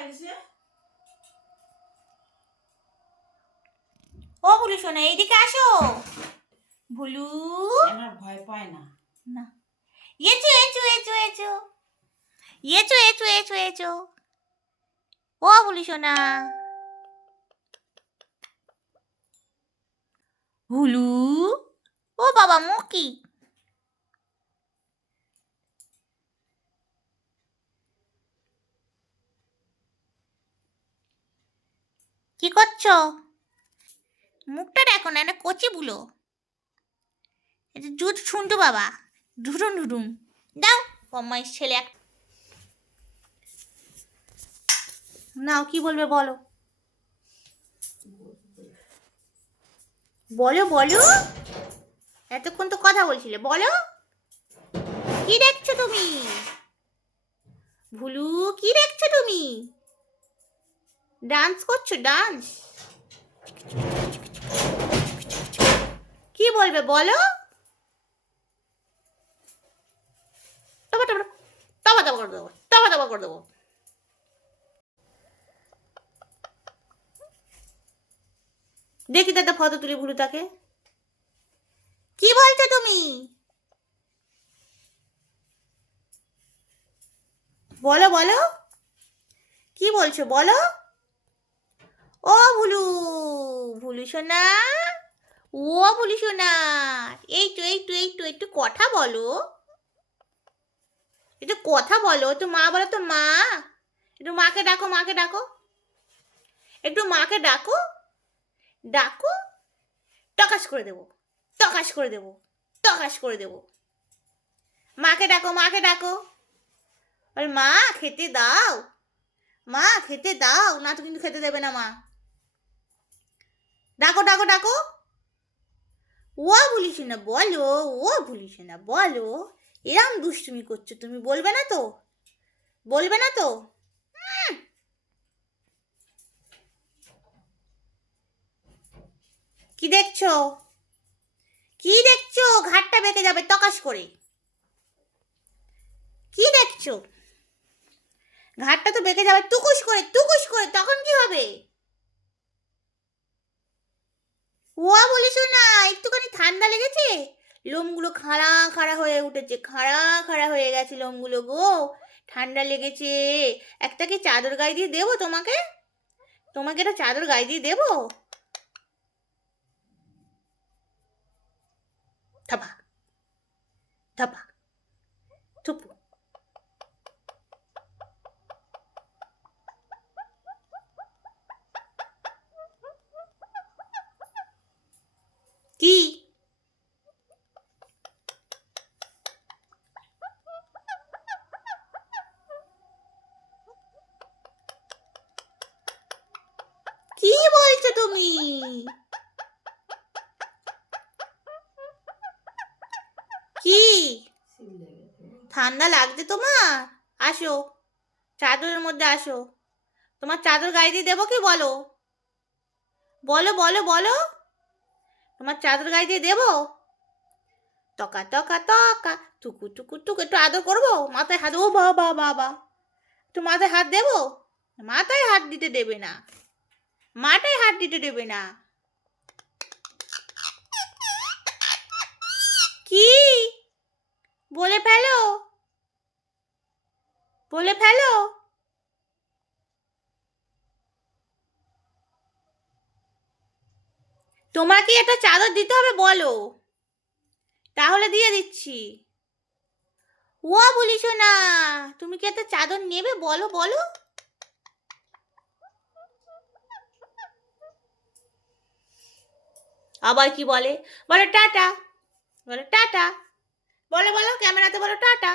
লাগছে? ও ভুলু শোনা এইদিকে আসো। ভুলু আমার ভয় পায় না। না। এচো এচো এচো এচো। এচো এচো এচো এচো। ও ভুলু শোনা ভুলু ও বাবা মুকি। কি করছ? মুখটা দেখো না, এটা কচি বুলো। জুত শুনতো বাবা, ঢুরুম ঢুরুম। দাও বম্মাই ছেলে এক নাও, কি বলবে বলো। বলো বলো। এতক্ষণ তো কথা বলছিলে, বলো। কি দেখছ তুমি? ভুলু, কি দেখছ তুমি? ডান্স করছ? ডান্স কি বলবে বলো? দেখি দাদা ফটো তুলে ভুলু তাকে কি বলছো তুমি? বলো বলো। কি বলছো? বলো। ও ভুলু ভুলু সোনা, ও ভুলু সোনা এই তো এই তো এই তো একটু কথা বলো। একটু কথা বলো তো মা বলো তো মা, একটু মাকে ডাকো মাকে ডাকো, একটু মাকে ডাকো ডাকো, টকাশ করে দেবো, টকাশ করে দেবো, টকাশ করে দেবো। মাকে ডাকো মাকে ডাকো। মা, খেতে দাও, মা, খেতে দাও, না তো কিন্তু খেতে দেবে না মা। ডাকো ডাকো ডাকো। ও বলিস না, বলো, ও বলিস না, বলো। এরম দুষ্টুমি করছ তুমি, বলবে না তো? বলবে না তো। কি দেখছ? কি দেখছ? ঘাটটা বেঁকে যাবে তকাশ করে। কি দেখছ? ঘাটটা তো বেঁকে যাবে টুকুস করে টুকুস করে, তখন কি হবে? ও বলিস না? একটুখানি ঠান্ডা লেগেছে? লোমগুলো খাড়া খাড়া হয়ে উঠেছে, খাড়া খাড়া হয়ে গেছে লোমগুলো গো। ঠান্ডা লেগেছে। একটা কি চাদর গায়ে দিয়ে দেবো তোমাকে? তোমাকে একটা চাদর গায়ে দিয়ে দেবো? থাপা থাপা থুপু কি কি বলছো তুমি কি? ঠান্ডা লাগছে তোমার? আসো। চাদরের মধ্যে আসো। তোমার চাদর গায়ে দিয়ে দেবো কি বলো? বলো বলো বলো। তোমার চাদর গায়ে দিয়ে দেবো? টকা টকা টকা টুকু টুকু টুকু। একটু আদর করব? মাথায় হাত ও বাবা বাবা। একটু মাথায় হাত দেবো? মাথায় হাত দিতে দেবে না। মাথায় হাত দিতে দেবে না। কি? বলে ফেলো। বলে ফেলো। তোমাকে একটা চাদর দিতে হবে, বলো। তাহলে দিয়ে দিচ্ছি। ও বলিস না, তুমি কি একটা চাদর নেবে, বলো বলো। আবার কি বলে? বলে টাটা। বলে টাটা। বলো বলো ক্যামেরাতে বলো টাটা।